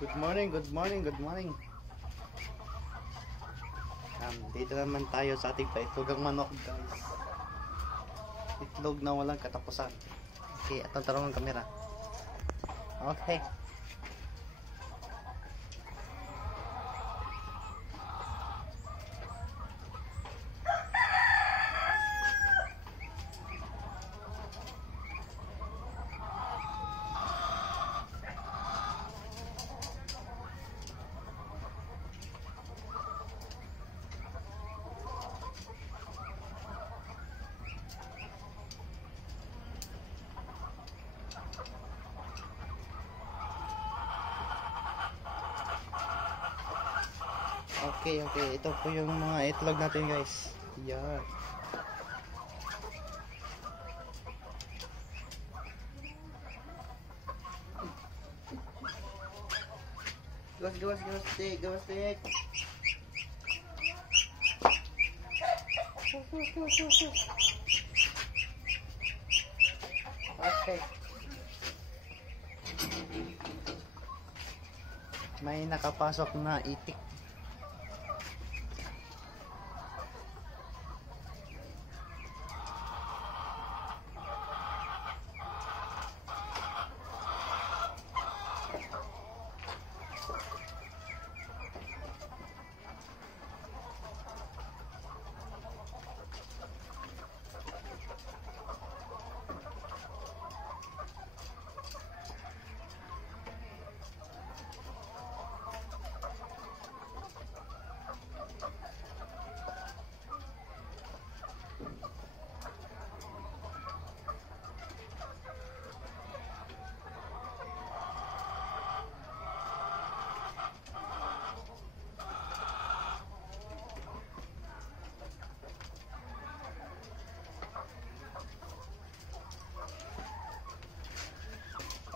Good morning, good morning, good morning. Dito naman tayo sa ating paitlogang manok, guys. Itlog na walang katapusan. Okay, atong tarong ang kamera. Okay. Okay, okay. Ito po yung mga itlog natin, guys. Yan. Gawas, stick. Okay. May nakapasok na itik.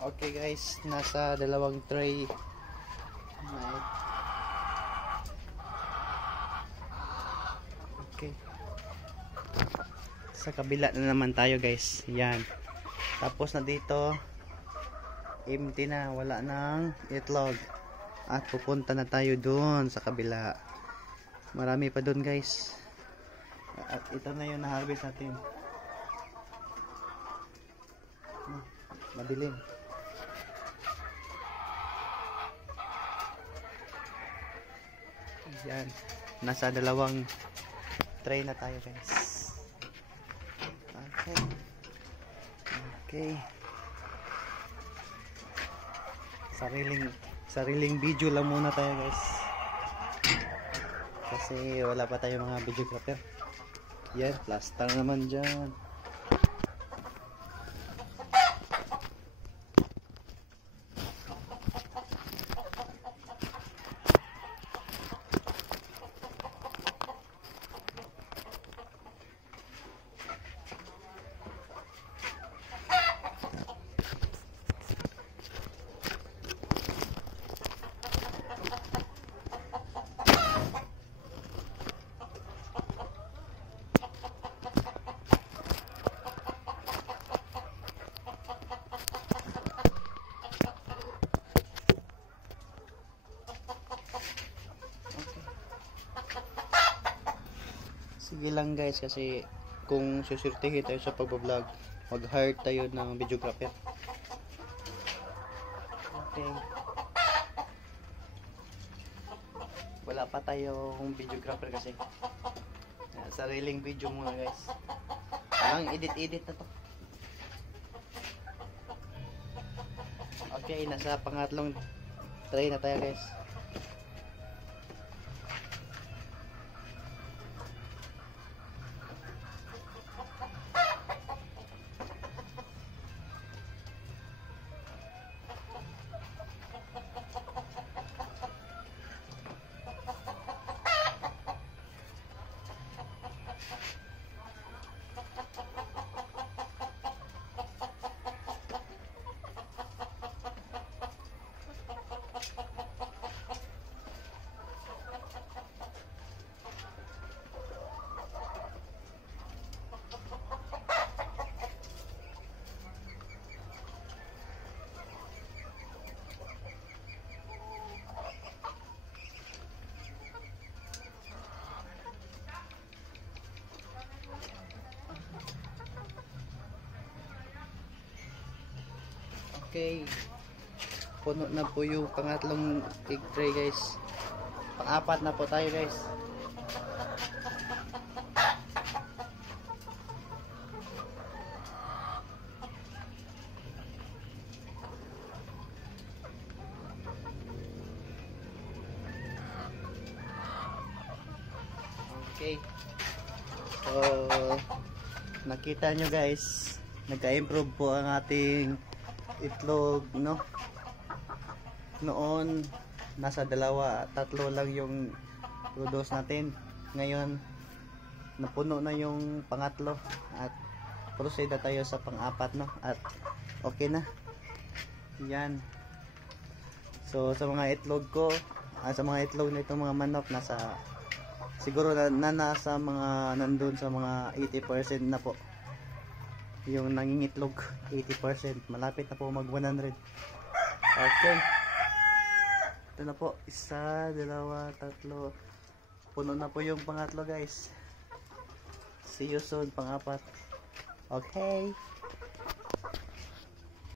Okay guys, nasa dalawang tray. Okay. Sa kabila na naman tayo guys. Yan. Tapos na dito, empty na, wala nang itlog. At pupunta na tayo doon sa kabila. Marami pa doon guys. At ito na yung na-harvest natin. Madilim. Yan. Nasa dalawang tray na tayo guys. Okay. Okay. Sariling video lang muna tayo guys. Kasi wala pa tayo mga videographer. Yan. Plaster naman dyan. Sige lang guys, kasi kung susurtihin tayo sa pagbablog, mag-hire tayo ng videographer. Okay. Wala pa tayong videographer kasi. Sariling video muna guys. Parang edit na to. Okay, nasa pangatlong tray na tayo guys. Okay. Puno na po yung pangatlong egg tray guys. Pang-apat na po tayo guys. Okay. So, nakita nyo guys, nagka-improve po ang ating itlog, no? Noon, nasa 2, 3 lang yung produce natin. Ngayon, napuno na yung pangatlo at proceed na tayo sa pang-apat, no? At okay na. Yan. So, sa mga itlog ko, sa mga itlog nito mga manok, siguro nasa mga nandun sa mga 80% na po yung nangingitlog. 80%, malapit na po mag 100. Okay, ito na po, 1, 2, 3, puno na po yung pangatlo guys. See you soon, pang-apat. Okay.